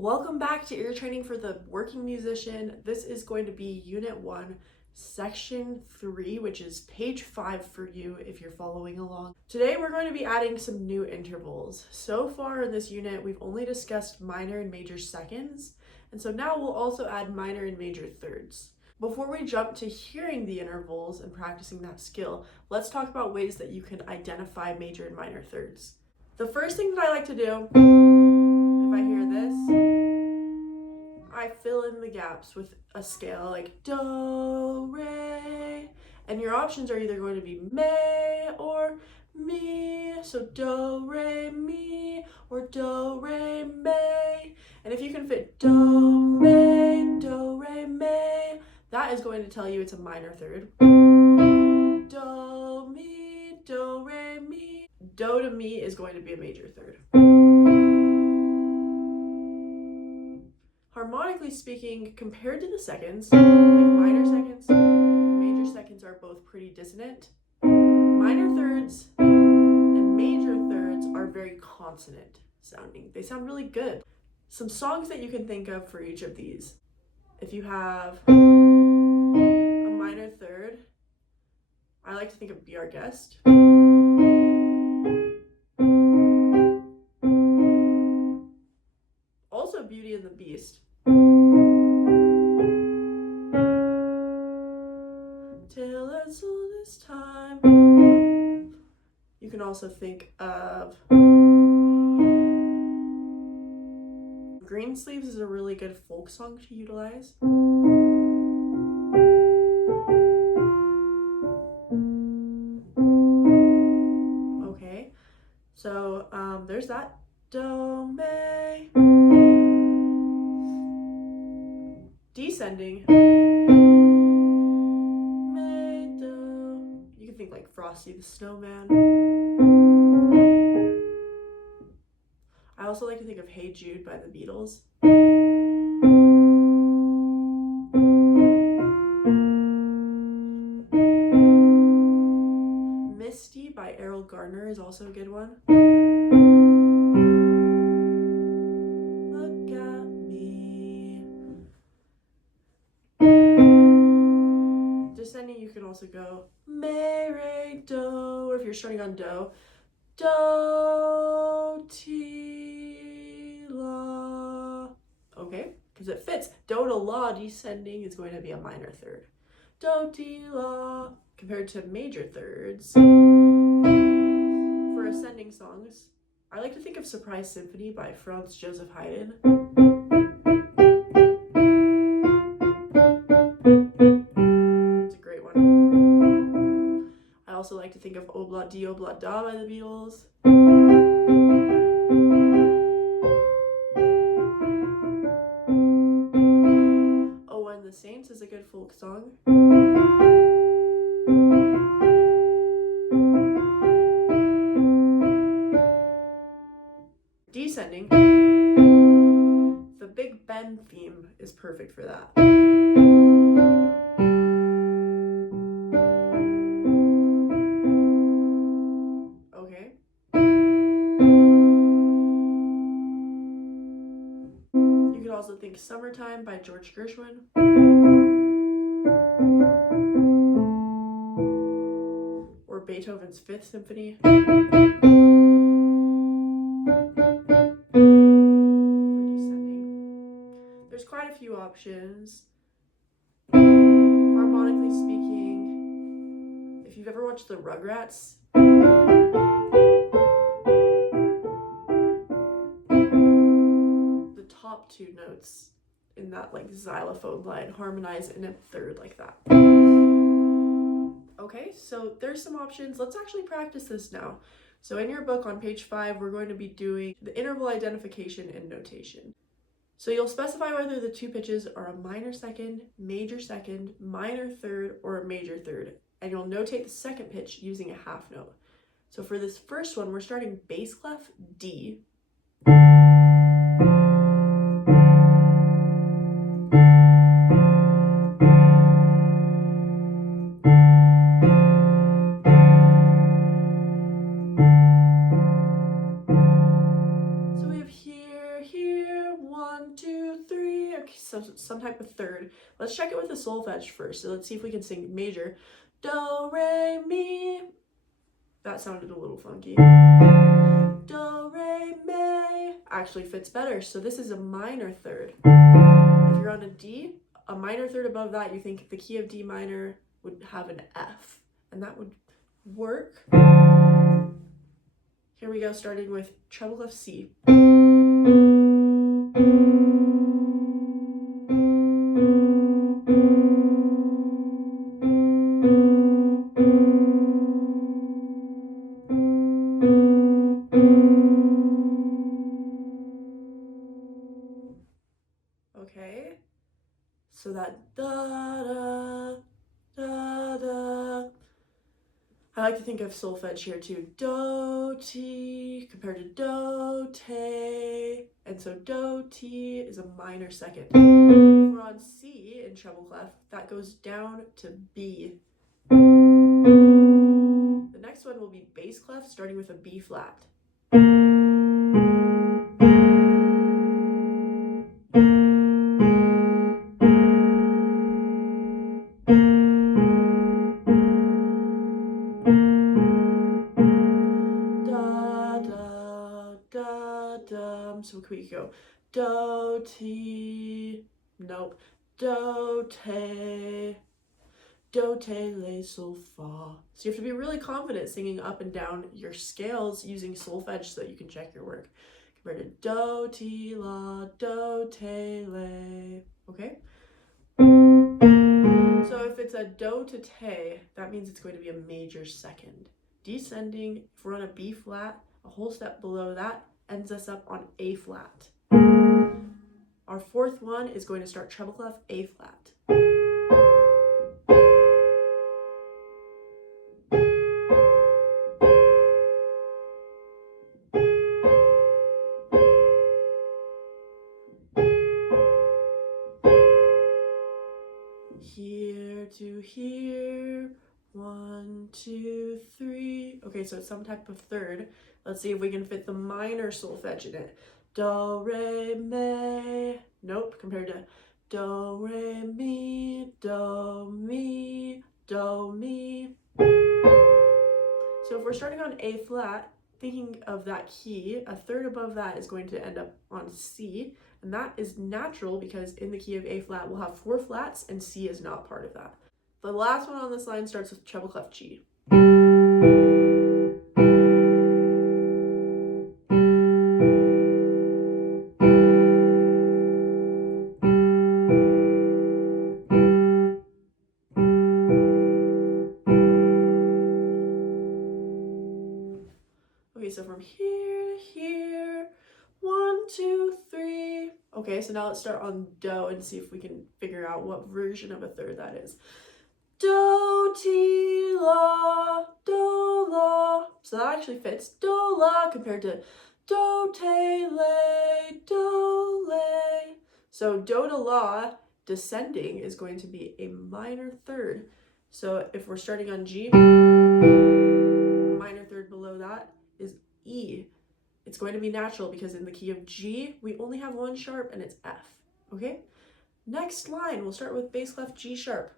Welcome back to ear training for the working musician. This is going to be Unit 1, Section 3, which is page 5 for you if you're following along. Today we're going to be adding some new intervals. So far in this unit, we've only discussed minor and major seconds, and so now we'll also add minor and major thirds. Before we jump to hearing the intervals and practicing that skill, let's talk about ways that you can identify major and minor thirds. The first thing that I like to do, if I hear this, I fill in the gaps with a scale like do, re, and your options are either going to be me or mi, so do, re, mi, or do, re, mi, and if you can fit do, re, mi, that is going to tell you it's a minor third. Do, mi, do, re, mi. Do to mi is going to be a major third. Harmonically speaking, compared to the seconds, like minor seconds and major seconds are both pretty dissonant. Minor thirds and major thirds are very consonant sounding. They sound really good. Some songs that you can think of for each of these. If you have a minor third, I like to think of Be Our Guest. Also Beauty and the Beast. Till it's all this time. You can also think of Greensleeves is a really good folk song to utilize. Okay, so there's that. Do, me. Descending. Me, do. You can think like Frosty the Snowman. I also like to think of Hey Jude by the Beatles. Misty by Errol Garner is also a good one. Look at me. Descending, you can also go me, re, do, or if you're starting on do, do, ti, la. Okay, because it fits. Do to la descending is going to be a minor third. Do, ti, la. Compared to major thirds, for ascending songs, I like to think of Surprise Symphony by Franz Joseph Haydn. It's a great one. I also like to think of Obla Di Obla Da by the Beatles. Oh, and the Saints is a good folk song. Descending, the Big Ben theme is perfect for that. Okay. You could also think Summertime by George Gershwin. Or Beethoven's Fifth Symphony. There's quite a few options. Harmonically speaking, if you've ever watched the Rugrats, the top two notes in that like xylophone line harmonize in a third like that. Okay, so there's some options. Let's actually practice this now. So in your book on page 5, we're going to be doing the interval identification and notation. So you'll specify whether the two pitches are a minor second, minor third, or a major third, and you'll notate the second pitch using a half note. So for this first one, we're starting bass clef D. So we have here, 1, 2, 3. Okay, so some type of third. Let's check it with the solfege first. So let's see if we can sing major. Do, re, mi. That sounded a little funky. Do, re, mi. Actually fits better. So this is a minor third. If you're on a D, a minor third above that, you think the key of D minor would have an F. And that would work. Here we go, starting with treble clef C. Okay, so that da da da da. I like to think of solfege here too. Do, ti, compared to do, te. And so do, ti is a minor second. If we're on C in treble clef, that goes down to B. The next one will be bass clef, starting with a B flat. So we go do, ti, nope, do, te, le, sol, fa. So you have to be really confident singing up and down your scales using solfege so that you can check your work. Compared to do, ti, la, do, te, le. Okay? So if it's a do to te, that means it's going to be a major second. Descending, if we're on a B flat, a whole step below that ends us up on A flat. Our fourth one is going to start treble clef A flat. Here to here, 1, 2, 3. Okay, so it's some type of third. Let's see if we can fit the minor solfege in it. Do, re, mi. Nope, compared to do, re, mi, do, mi, do, mi. So if we're starting on A flat, thinking of that key, a third above that is going to end up on C, and that is natural because in the key of A flat, we'll have 4 flats and C is not part of that. The last one on this line starts with treble clef G. Okay, so from here to here, 1, 2, 3. Okay, so now let's start on do and see if we can figure out what version of a third that is. Do, ti, la, do, la. So that actually fits. Do, la compared to do, te, le, do, le. So do to la, descending, is going to be a minor third. So if we're starting on G, minor third below that is E. It's going to be natural because in the key of G, we only have 1 sharp and it's F. Okay? Next line, we'll start with bass clef G sharp.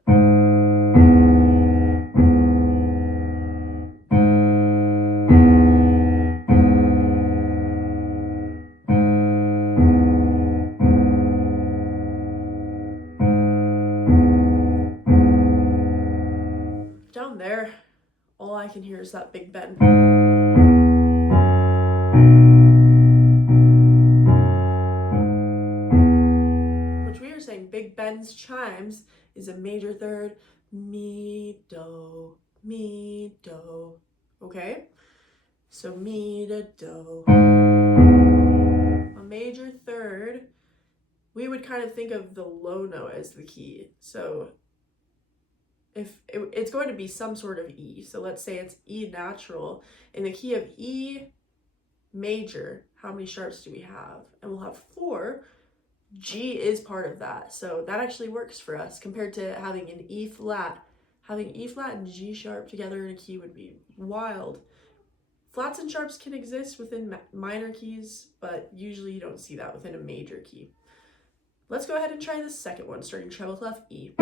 Down there, all I can hear is that big bend. Which we are saying big bends chimes is a major third, mi, do, mi, do. Okay? So mi to do. A major third, we would kind of think of the low note as the key. So if it's going to be some sort of E. So let's say it's E natural. In the key of E major, how many sharps do we have? And we'll have 4. G is part of that. So that actually works for us compared to having an E flat. Having E flat and G sharp together in a key would be wild. Flats and sharps can exist within minor keys, but usually you don't see that within a major key. Let's go ahead and try the second one, starting treble clef E.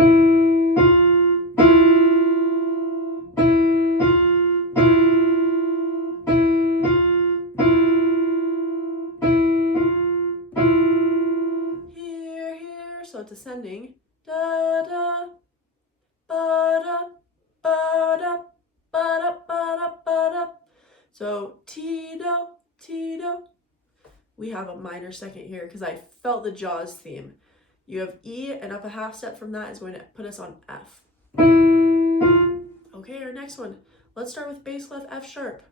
Here, so it's ascending. Da da, ba da, ba da, ba da, ba da, ba da. So T-do. We have a minor second here because I felt the Jaws theme. You have E, and up a half step from that is going to put us on F. Okay, our next one. Let's start with bass clef F sharp.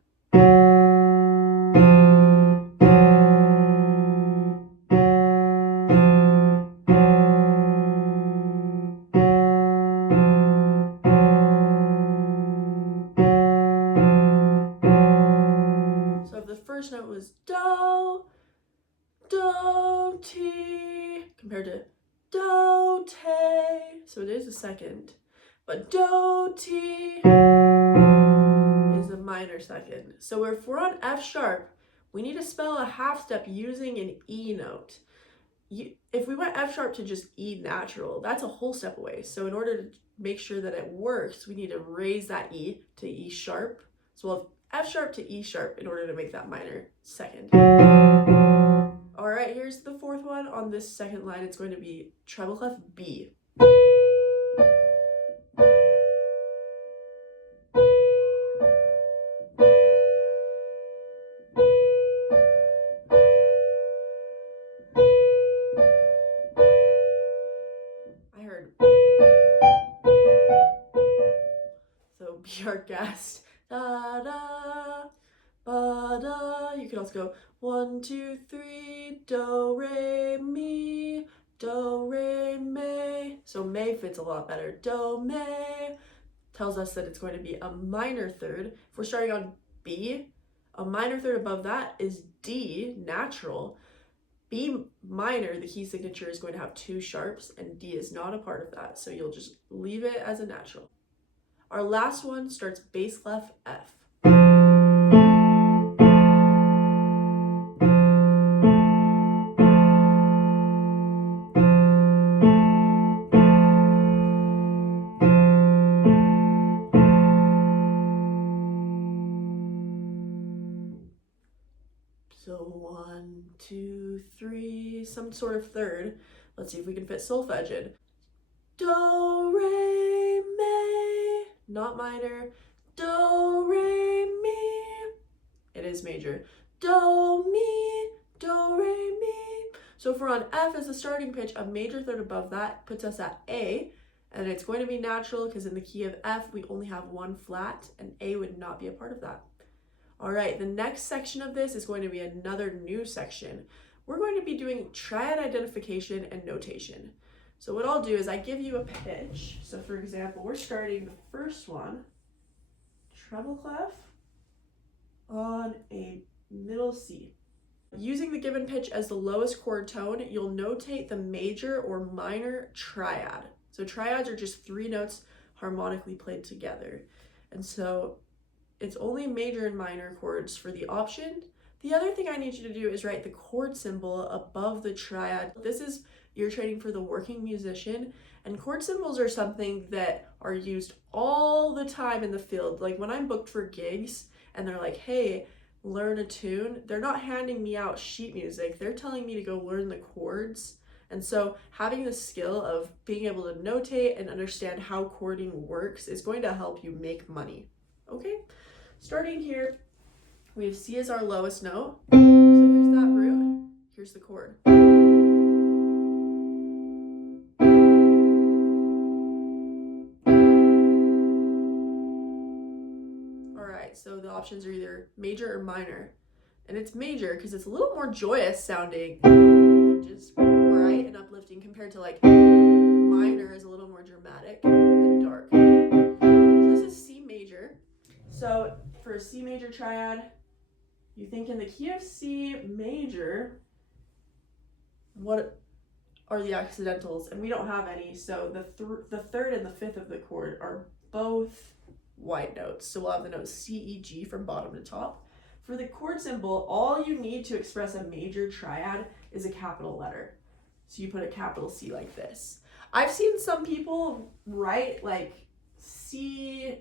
So if the first note was do, ti, compared to do, te, so it is a second, but do, ti is a minor second. So if we're on F sharp, we need to spell a half step using an E note. If we went F sharp to just E natural, that's a whole step away. So in order to make sure that it works, we need to raise that E to E sharp. So we'll have F sharp to E sharp in order to make that minor second. All right, here's the fourth one. On this second line, it's going to be treble clef B. I heard. So be our guest. Da da, ba da. You can also go 1, 2, 3, do, re, mi, do, re, me. So me fits a lot better. Do, me tells us that it's going to be a minor third. If we're starting on B, a minor third above that is D, natural. B minor, the key signature, is going to have 2 sharps, and D is not a part of that. So you'll just leave it as a natural. Our last one starts bass clef F. So 1, 2, 3, some sort of third. Let's see if we can fit solfege in. Do, re, mi, not minor. Do, re, mi. It is major. Do, mi, do, re, mi. So if we're on F as the starting pitch, a major third above that puts us at A, and it's going to be natural because in the key of F, we only have 1 flat, and A would not be a part of that. All right, the next section of this is going to be another new section. We're going to be doing triad identification and notation. So what I'll do is I give you a pitch. So for example, we're starting the first one, treble clef on a middle C. Using the given pitch as the lowest chord tone, you'll notate the major or minor triad. So triads are just 3 notes harmonically played together. And so it's only major and minor chords for the option. The other thing I need you to do is write the chord symbol above the triad. This is your training for the working musician, and chord symbols are something that are used all the time in the field. Like when I'm booked for gigs and they're like, hey, learn a tune, they're not handing me out sheet music, they're telling me to go learn the chords. And so having the skill of being able to notate and understand how chording works is going to help you make money. Okay, starting here, we have C as our lowest note. So here's that root, here's the chord. All right, so the options are either major or minor. And it's major because it's a little more joyous sounding, just bright and uplifting, compared to like minor is a little more dramatic and dark. So this is C major. So for a C major triad, you think in the key of C major, what are the accidentals? And we don't have any, so the third and the fifth of the chord are both white notes. So we'll have the notes C, E, G from bottom to top. For the chord symbol, all you need to express a major triad is a capital letter. So you put a capital C like this. I've seen some people write like CM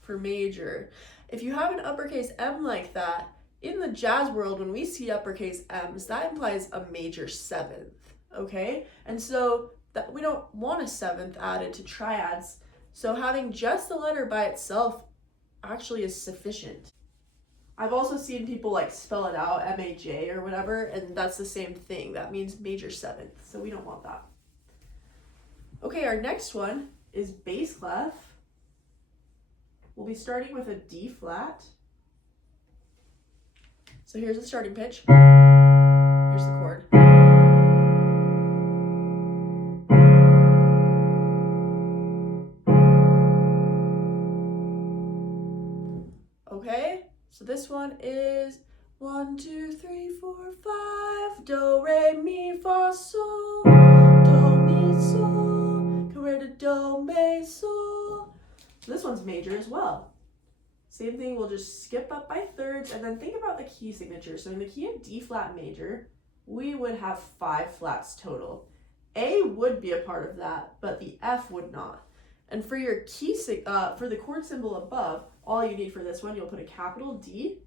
for major. If you have an uppercase M like that, in the jazz world, when we see uppercase M's, that implies a major seventh, okay? And so that we don't want a seventh added to triads, so having just the letter by itself actually is sufficient. I've also seen people like spell it out, MAJ or whatever, and that's the same thing. That means major seventh, so we don't want that. Okay, our next one is bass clef. We'll be starting with a D flat. So here's the starting pitch. Here's the chord. Okay, so this one is 1, 2, 3, 4, 5. Do, re, mi, fa, sol. Do, mi, sol. Compared to do, me, sol. So this one's major as well. Same thing, we'll just skip up by thirds and then think about the key signature. So in the key of D flat major, we would have 5 flats total. A would be a part of that, but the F would not. And for your key, for the chord symbol above, all you need for this one, you'll put a capital D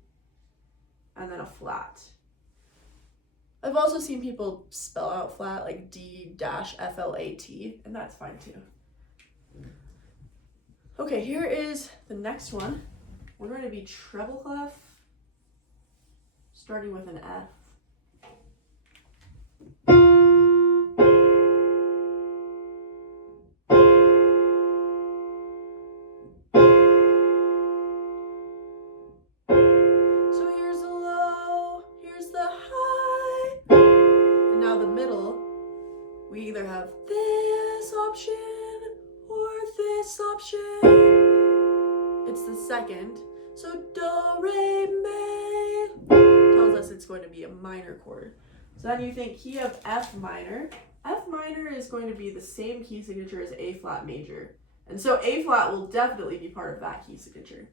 and then a flat. I've also seen people spell out flat like D-F-L-A-T, and that's fine too. Okay, here is the next one. We're going to be treble clef, starting with an F. So here's the low, here's the high, and now the middle, we either have this option or this option. It's the second. So do, re, mi tells us it's going to be a minor chord. So then you think key of F minor. F minor is going to be the same key signature as A flat major. And so A flat will definitely be part of that key signature.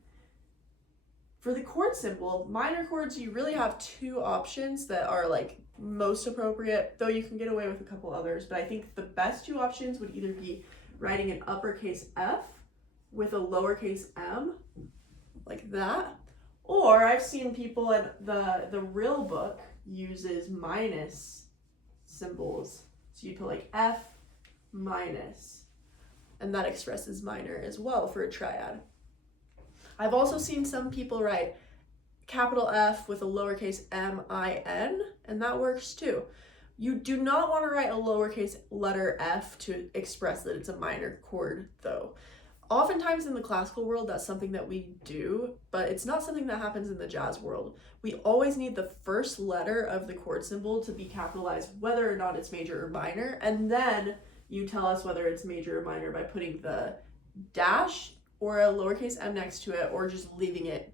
For the chord symbol, minor chords, you really have 2 options that are like most appropriate, though you can get away with a couple others. But I think the best 2 options would either be writing an uppercase F with a lowercase m, like that. Or I've seen people in the real book uses minus symbols. So you put like F minus, and that expresses minor as well for a triad. I've also seen some people write capital F with a lowercase m-I-n, and that works too. You do not want to write a lowercase letter F to express that it's a minor chord though. Oftentimes in the classical world, that's something that we do, but it's not something that happens in the jazz world. We always need the first letter of the chord symbol to be capitalized, whether or not it's major or minor, and then you tell us whether it's major or minor by putting the dash or a lowercase m next to it, or just leaving it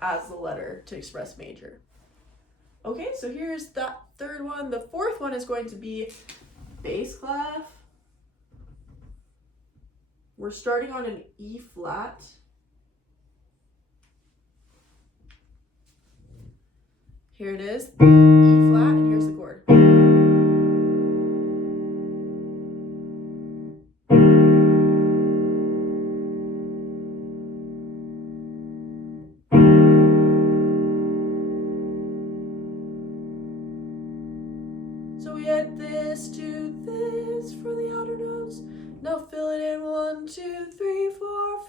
as the letter to express major. Okay, so here's that third one. The fourth one is going to be bass clef. We're starting on an E flat. Here it is, E flat, and here's the chord. So we add this to this for the outer notes. Now fill it in 1, 2, 3, 4, 5.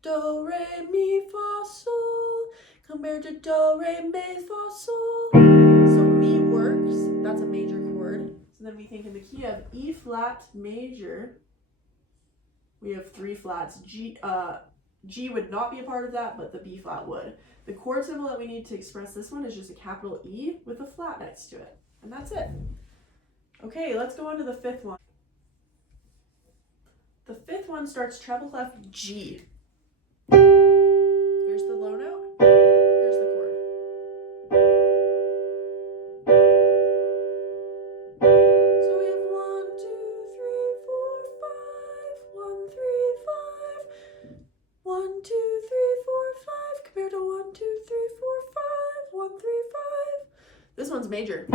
Do, re, mi, fa, sol. Compared to do, re, mi, fa, sol. So mi works. That's a major chord. So then we think in the key of E flat major, we have 3 flats. G would not be a part of that, but the B flat would. The chord symbol that we need to express this one is just a capital E with a flat next to it. And that's it. Okay, let's go on to the fifth one. The fifth one starts treble clef G. Here's the low note. Here's the chord. So we have 1, 2, 3, 4, 5. 1, 3, 5. 1, 2, 3, 4, 5. Compared to 1, 2, 3. major.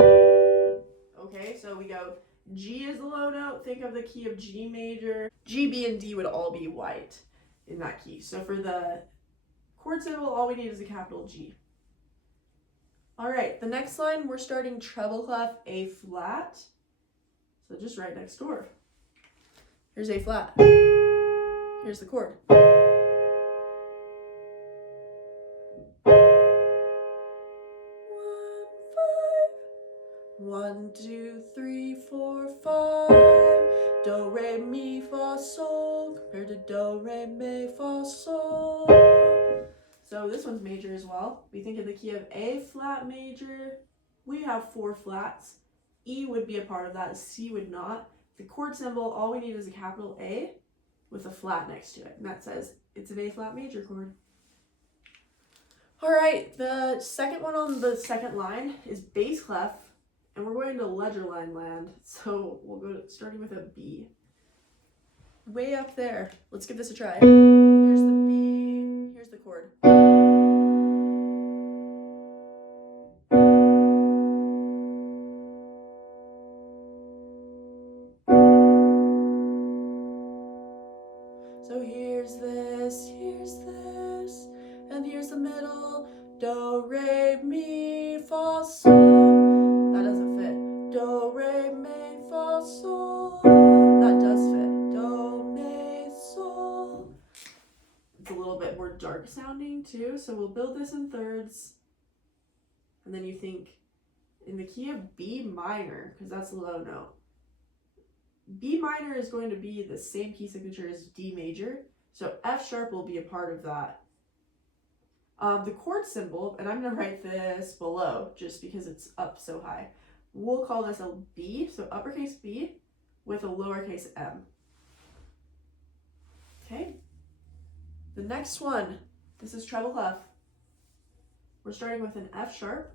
Okay, so we go G is the low note. Think of the key of G major. G, B, and D would all be white in that key. So for the chord symbol, all we need is a capital G. All right, the next line, we're starting treble clef A flat. So just right next door. Here's A flat. Here's the chord. 1, 2, 3, 4, 5. Do, re, mi, fa, sol. Compared to do, re, mi, fa, sol. So this one's major as well. We think of the key of A flat major. We have 4 flats. E would be a part of that. C would not. The chord symbol, all we need is a capital A with a flat next to it. And that says it's an A flat major chord. All right, the second one on the second line is bass clef. And we're going to ledger line land, so we'll go starting with a B. Way up there. Let's give this a try. Here's the B, here's the chord. So here's this, and here's the middle. Do, re, mi, fa, sol. That doesn't fit. Do, re, mi, fa, sol. That does fit. Do, mi, sol. It's a little bit more dark sounding too, so we'll build this in thirds. And then you think in the key of B minor, because that's the low note. B minor is going to be the same key signature as D major, so F sharp will be a part of that. The chord symbol, and I'm going to write this below just because it's up so high. We'll call this a B, so uppercase B with a lowercase m. Okay. The next one, this is treble clef. We're starting with an F sharp.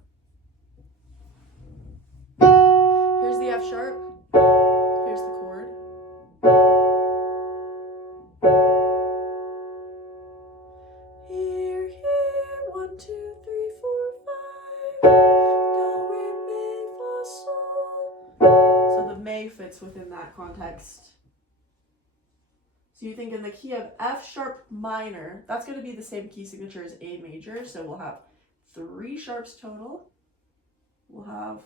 Here's the F sharp. Here's the chord. Here, 1, 2, 3, 4, 5. Do, re, mi, fa, sol. So the may fits within that context. So you think in the key of F sharp minor, that's going to be the same key signature as A major. So we'll have 3 sharps total. We'll have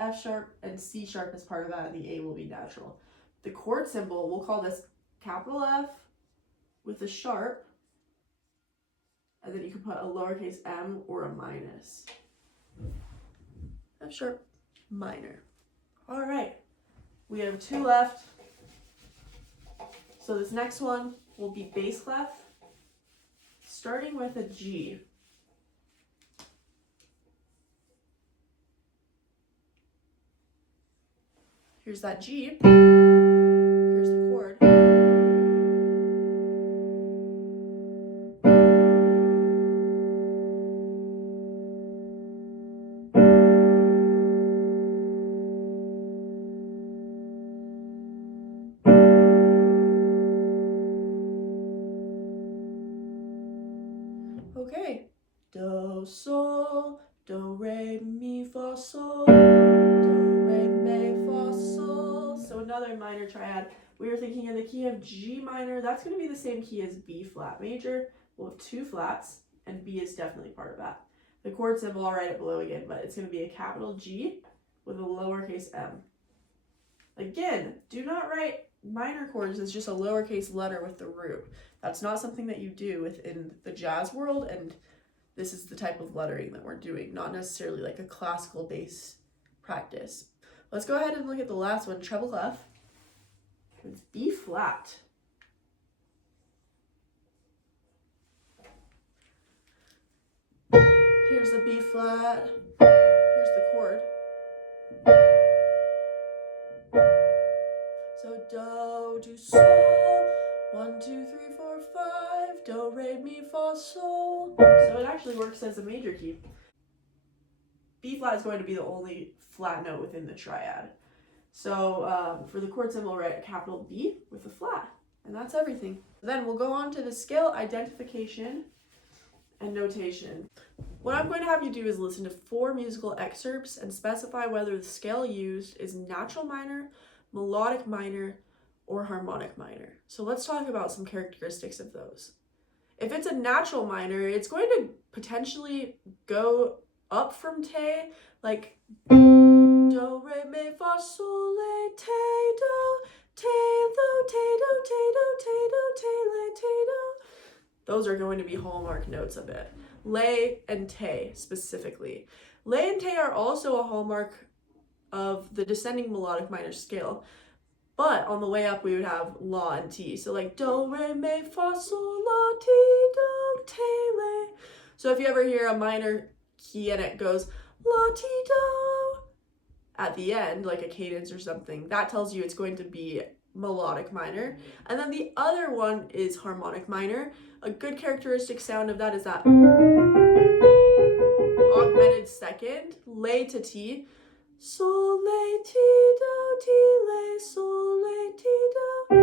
F sharp and C sharp as part of that, and the A will be natural. The chord symbol, we'll call this capital F with a sharp, and then you can put a lowercase m or a minus. F sharp minor. All right, we have 2 left. So this next one will be bass clef, starting with a G. Here's that G. Here's the chord. Okay. Do, sol, do, re, mi, fa, sol. Do, re, mi, fa, sol. So another minor triad. We were thinking in the key of G minor. That's going to be the same key as B flat major. We'll have 2 flats, and B is definitely part of that. The chord symbol, I'll write it below again, but it's going to be a capital G with a lowercase m. Again, do not write minor chords as just a lowercase letter with the root. That's not something that you do within the jazz world, and this is the type of lettering that we're doing, not necessarily like a classical bass practice. Let's go ahead and look at the last one, treble clef. It's B flat. Here's the B flat. Here's the chord. So do, do, sol. 1, 2, 3, 4, 5. Do, re, mi, fa, sol. So it actually works as a major key. B flat is going to be the only flat note within the triad. So for the chord symbol, write a capital B with a flat, and that's everything. Then we'll go on to the scale identification, and notation. What I'm going to have you do is listen to 4 musical excerpts and specify whether the scale used is natural minor, melodic minor, or harmonic minor. So let's talk about some characteristics of those. If it's a natural minor, it's going to potentially go up from te, like do, re, mi, fa, sol, la, te, do, te, do, te, do, te, do, te, do, te, la, te, do. Those are going to be hallmark notes of it. Le and te specifically. Le and te are also a hallmark of the descending melodic minor scale. But on the way up, we would have la and ti. So like do, re, mi, fa, sol, la, ti, do, te, le. So if you ever hear a minor key and it goes la, ti, do at the end, like a cadence or something, that tells you it's going to be melodic minor. And then the other one is harmonic minor. A good characteristic sound of that is that augmented second, le to ti. Sol, la, ti, do, ti, la, sol, la, ti, do.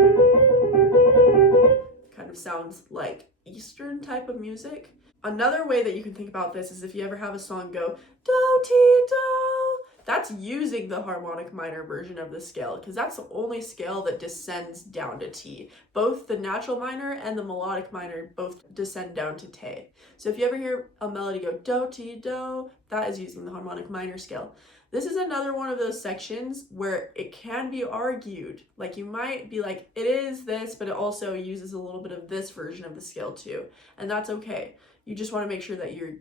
Kind of sounds like Eastern type of music. Another way that you can think about this is if you ever have a song go do, ti, do, that's using the harmonic minor version of the scale, because that's the only scale that descends down to T. Both the natural minor and the melodic minor both descend down to te. So if you ever hear a melody go do, ti, do, that is using the harmonic minor scale. This is another one of those sections where it can be argued. Like you might be like, it is this, but it also uses a little bit of this version of the scale too. And that's okay. You just want to make sure that you're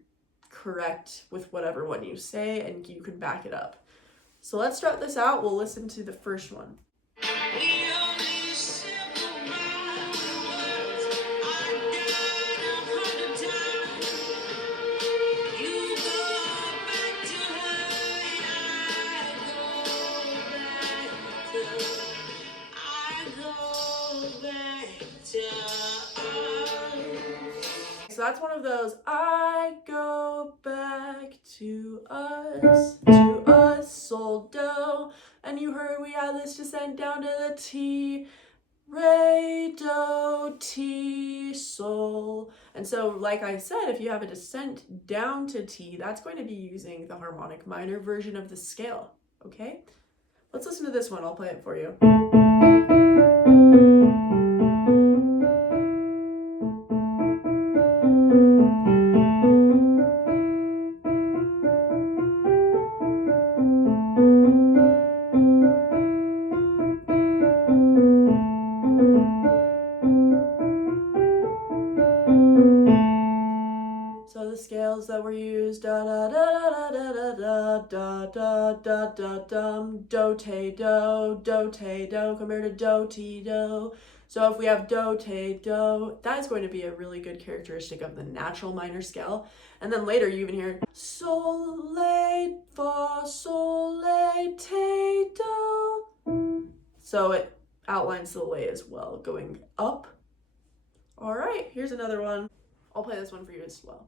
correct with whatever one you say and you can back it up. So let's start this out. We'll listen to the first one. So that's one of those, I go back to us, sol, do. And you heard we had this descent down to the T, re, do, ti, sol. And so, like I said, if you have a descent down to T, that's going to be using the harmonic minor version of the scale, okay? Let's listen to this one. I'll play it for you. So the scales that were used, da da da da da da da da da da dum, do te do compared to do ti do. So if we have do te do, that is going to be a really good characteristic of the natural minor scale. And then later you even hear sol, la, fa, sol, la, te, do. So it outlines the lay as well, going up. All right, here's another one. I'll play this one for you as well.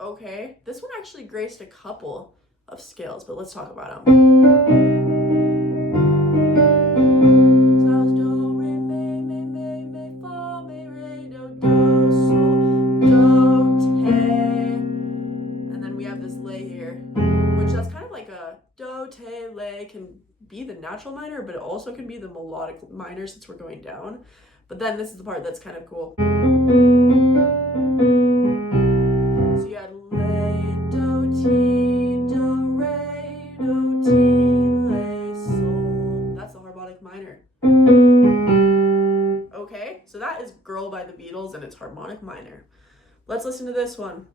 Okay, this one actually graced a couple of scales, but let's talk about them. So that was do, re, mi, fa, mi, re, do, sol, do, te. And then we have this lay here, which that's kind of like a do, te, lay can be the natural minor, but it also can be the melodic minor since we're going down. But then this is the part that's kind of cool. So you had lay, do, ti, do, re, do, ti, lay, sol. That's the harmonic minor. Okay, so that is Girl by the Beatles and it's harmonic minor. Let's listen to this one.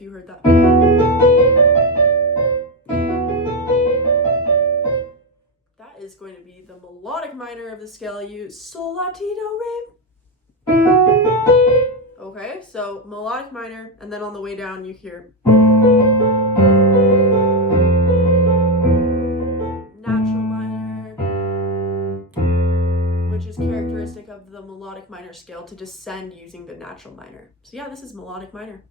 if you heard that. That is going to be the melodic minor of the scale I use. Sol, la, ti, do, re. Okay, so melodic minor, and then on the way down you hear natural minor, which is characteristic of the melodic minor scale to descend using the natural minor. So yeah, this is melodic minor.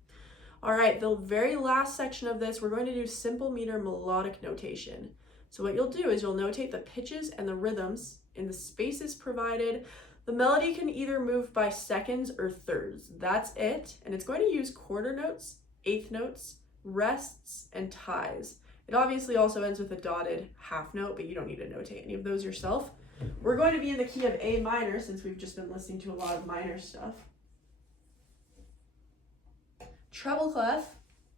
All right, the very last section of this, we're going to do simple meter melodic notation. So what you'll do is you'll notate the pitches and the rhythms in the spaces provided. The melody can either move by seconds or thirds. That's it. And it's going to use quarter notes, eighth notes, rests, and ties. It obviously also ends with a dotted half note, but you don't need to notate any of those yourself. We're going to be in the key of A minor since we've just been listening to a lot of minor stuff. Treble clef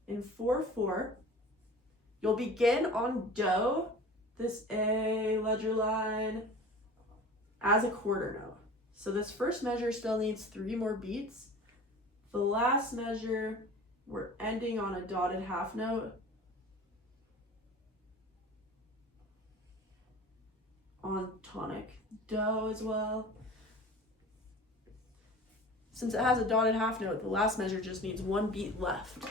in 4/4. You'll begin on Do, this A ledger line, as a quarter note. So this first measure still needs 3 more beats. The last measure, we're ending on a dotted half note on tonic Do as well. Since it has a dotted half note, the last measure just needs 1 beat left.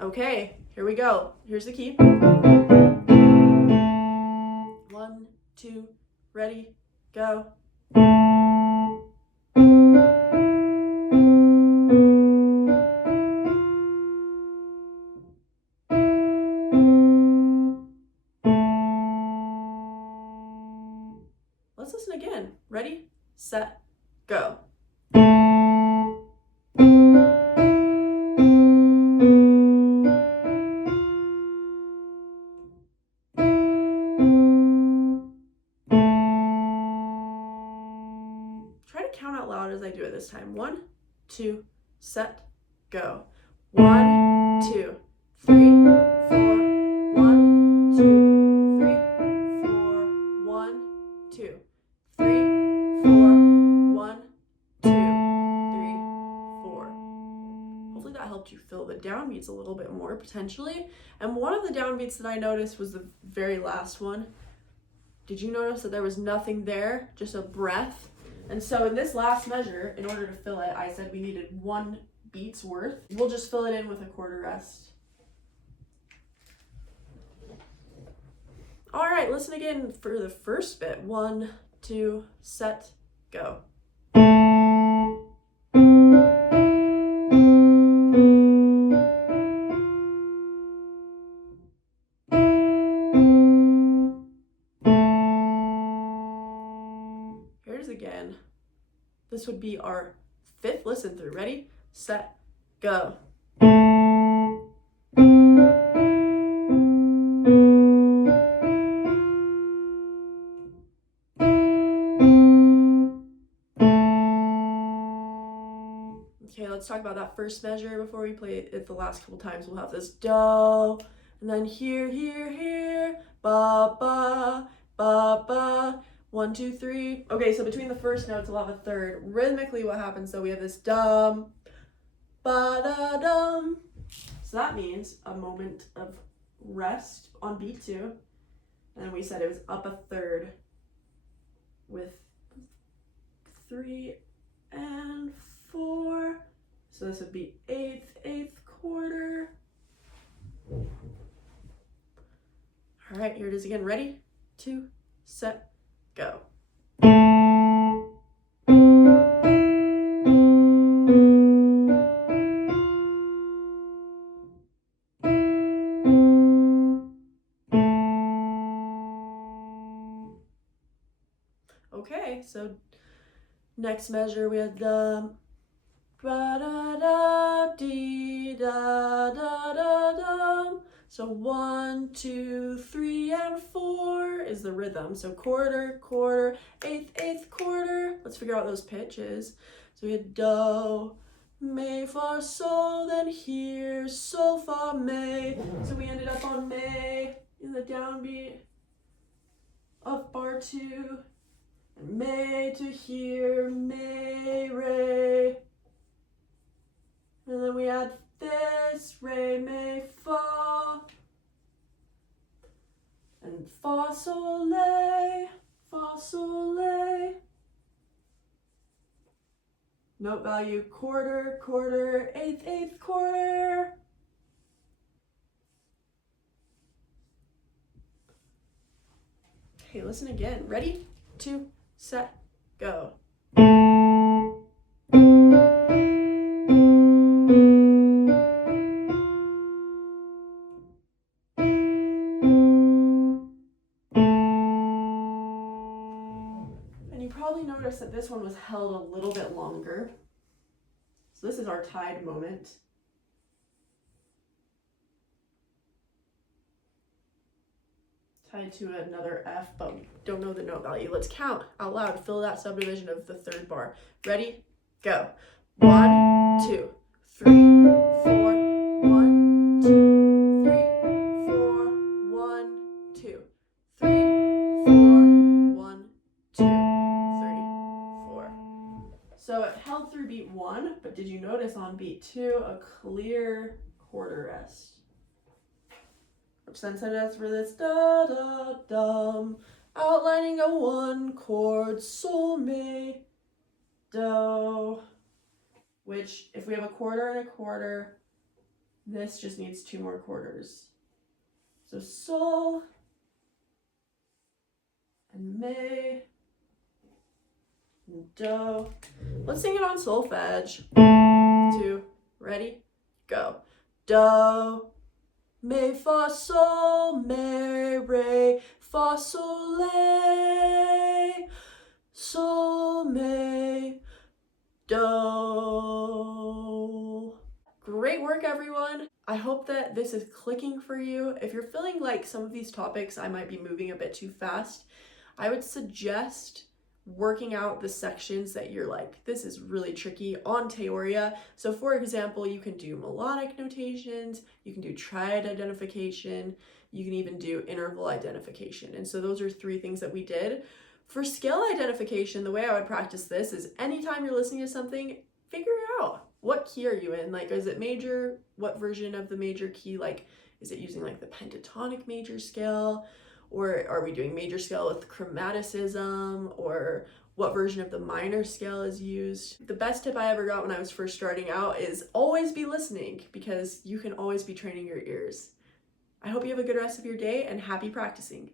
Okay, here we go. Here's the key. 1, 2, ready, go. Let's listen again. Ready, set, go. Try to count out loud as I do it this time. 1, 2, set, go. 1, 2, 3, 4. 1, 2, 3, 4. 1, 2, 3, 4. 1, 2, 3, 4. Hopefully that helped you fill the downbeats a little bit more potentially. And one of the downbeats that I noticed was the very last one. Did you notice that there was nothing there, just a breath? And so in this last measure, in order to fill it, I said we needed 1 beat's worth. We'll just fill it in with a quarter rest. All right, listen again for the first bit. 1, 2, set, go. Here's again. This would be our 5th listen through. Ready, set, go. Okay, let's talk about that first measure before we play it the last couple times. We'll have this Do, and then here, ba, ba, ba, ba. 1, 2, 3. Okay, so between the first notes, we'll have a third. Rhythmically, what happens, so we have this dum, ba, da, dum. So that means a moment of rest on beat 2. And then we said it was up a third with 3 and 4. So this would be 8th quarter. All right, here it is again. Ready, 2, set, go. Okay, so next measure we had the ba da da dee da da da dum. So 1, 2, 3, and 4 is the rhythm. So quarter, quarter, 8th quarter. Let's figure out those pitches. So we had Do, Mi, Fa, Sol, then here, Sol, Fa, Mi. So we ended up on Mi in the downbeat of bar 2. And Mi to here, Mi, Re. And then we add this, re, mi, fa, and fa, sol, la, fa, sol, la. Note value, quarter, quarter, eighth, eighth, quarter. Okay, listen again. Ready? 2, set, go. And you probably noticed that this one was held a little bit longer. So this is our tied moment. Tied to another F, but we don't know the note value. Let's count out loud. Fill that subdivision of the third bar. Ready? Go. 1, 2, 3, 4. 1, 2, 3, 4. 1, 2, 3, 4. 1, 2, 3, 4. So it held through beat 1, but did you notice on beat 2 a clear quarter rest? Which then set us for this da da dum, outlining a 1 chord, sol, mi, do. Which, if we have a quarter and a quarter, this just needs 2 more quarters. So sol and mi and do. Let's sing it on solfege. 2, ready, go. Do, mi, fa, sol, mi, re, fa, sol, la, sol, mi, do. Great work, everyone. I hope that this is clicking for you. If you're feeling like some of these topics I might be moving a bit too fast, I would suggest working out the sections that you're like, this is really tricky on Theoria. So for example, you can do melodic notations, you can do triad identification, you can even do interval identification. And so those are 3 things that we did. For scale identification, the way I would practice this is anytime you're listening to something, figure out what key are you in? Like, is it major? What version of the major key? Like, is it using like the pentatonic major scale? Or are we doing major scale with chromaticism? Or what version of the minor scale is used? The best tip I ever got when I was first starting out is always be listening, because you can always be training your ears. I hope you have a good rest of your day and happy practicing.